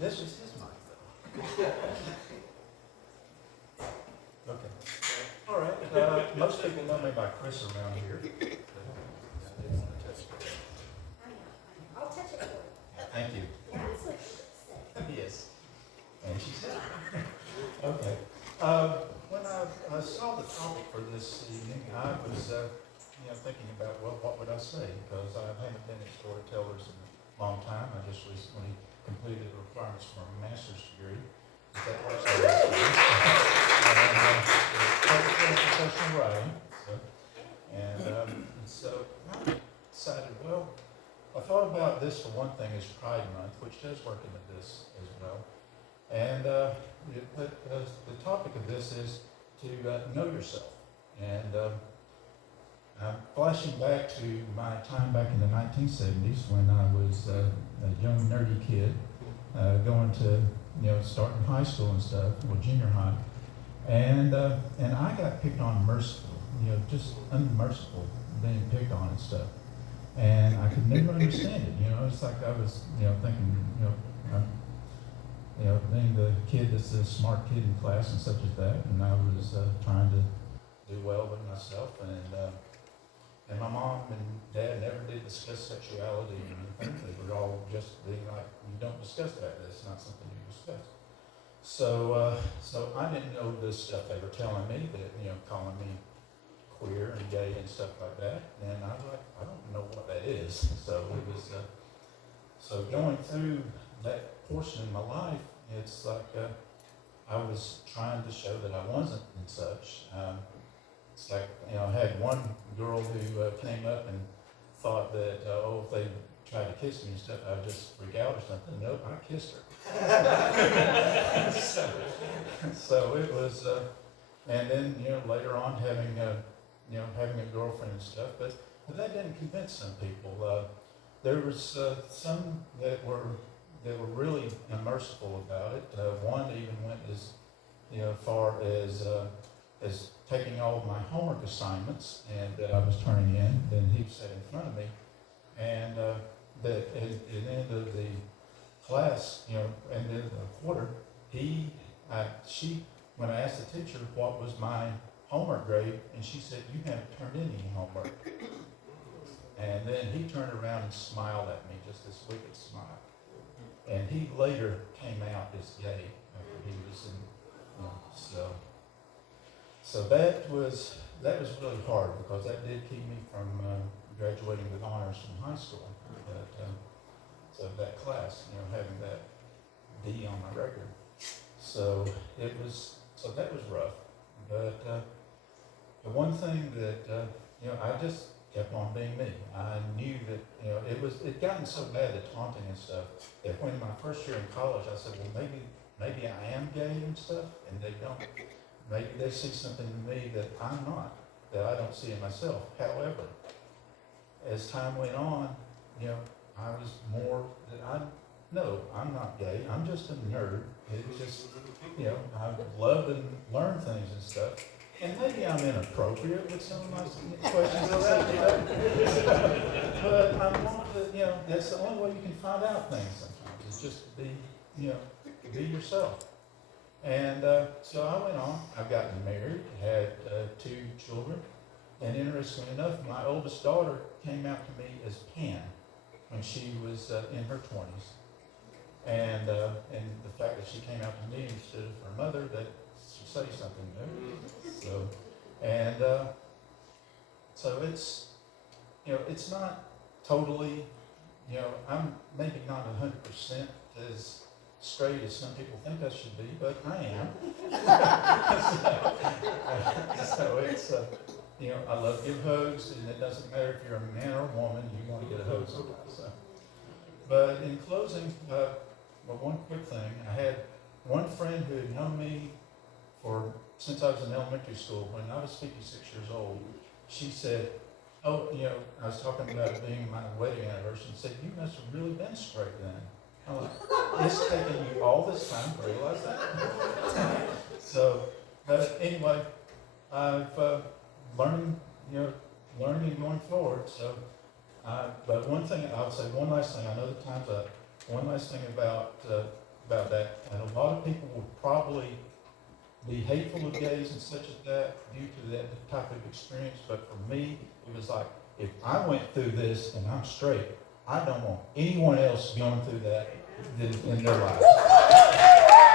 This is his mic, though. Okay. All right. Most people know me by Chris around here. I'll touch it for you. Thank you. That's what she said. Yes. And she said. Okay. When I saw the topic for this evening, I was thinking about, well, what would I say? Because I haven't been at storytellers in a long time. I just recently completed the requirements for a master's degree. That was professional writing. So I decided, well, I thought about this for one thing is Pride Month, which does work into this as well. And the topic of this is to know yourself. And I'm flashing back to my time back in the 1970s when I was a young nerdy kid going to starting high school and stuff, well, junior high, and I got picked on mercifully, just unmerciful, being picked on and stuff, and I could never understand it. It's like I was thinking, I'm being the kid that's the smart kid in class and such as that, and I was trying to do well with myself, and my mom and dad never did discuss sexuality or anything. They were all just being like, you don't discuss that. That's not something you discuss. So I didn't know this stuff they were telling me, that, calling me queer and gay and stuff like that. And I was like, I don't know what that is. So it was, so going through that portion in my life, it's like I was trying to show that I wasn't and such. It's like, I had one girl who came up and thought that, if they tried to kiss me and stuff, I'd just freak out or something. Nope, I kissed her. so it was, and then, later on having a girlfriend and stuff, but that didn't convince some people. There was some that were really unmerciful about it. One even went as far as taking all of my homework assignments and that I was turning in, then he sat in front of me, and that at the end of the class, and then the quarter, when I asked the teacher what was my homework grade, and she said, you haven't turned in any homework. And then he turned around and smiled at me, just this wicked smile. And he later came out as gay after he was in, so that was really hard because that did keep me from graduating with honors from high school. So that class, having that D on my record. So that was rough. But the one thing that I just kept on being me. I knew that it gotten so bad, the taunting and stuff, that when my first year in college, I said, well, maybe I am gay and stuff, and they don't. Maybe they see something in me that I'm not, that I don't see in myself. However, as time went on, I was more that I'm not gay. I'm just a nerd. It's just, I love and learn things and stuff. And maybe I'm inappropriate with some of my questions. But I want to, that's the only way you can find out things sometimes, is just be yourself. And so I went on. I've gotten married, had 2 children, and interestingly enough, my oldest daughter came out to me as Pan when she was in her 20s. And the fact that she came out to me instead of her mother, that should say something there. So it's, it's not totally, I'm maybe not 100% as straight as some people think I should be, but I am. so it's, I love to give hugs, and it doesn't matter if you're a man or a woman, you want to get a hug sometimes. So. But in closing, one quick thing, I had one friend who had known me since I was in elementary school. When I was 56 years old, she said, oh, I was talking about it being my wedding anniversary, and said, you must have really been straight then. I'm like, it's taken you all this time to realize that? So, but anyway, I've learning and going forward. So, but one thing, I'll say one last thing. I know the time's up. One last thing about about that, and a lot of people would probably be hateful of gays and such as that due to that type of experience, but for me, it was like, if I went through this and I'm straight, I don't want anyone else going through that in their lives.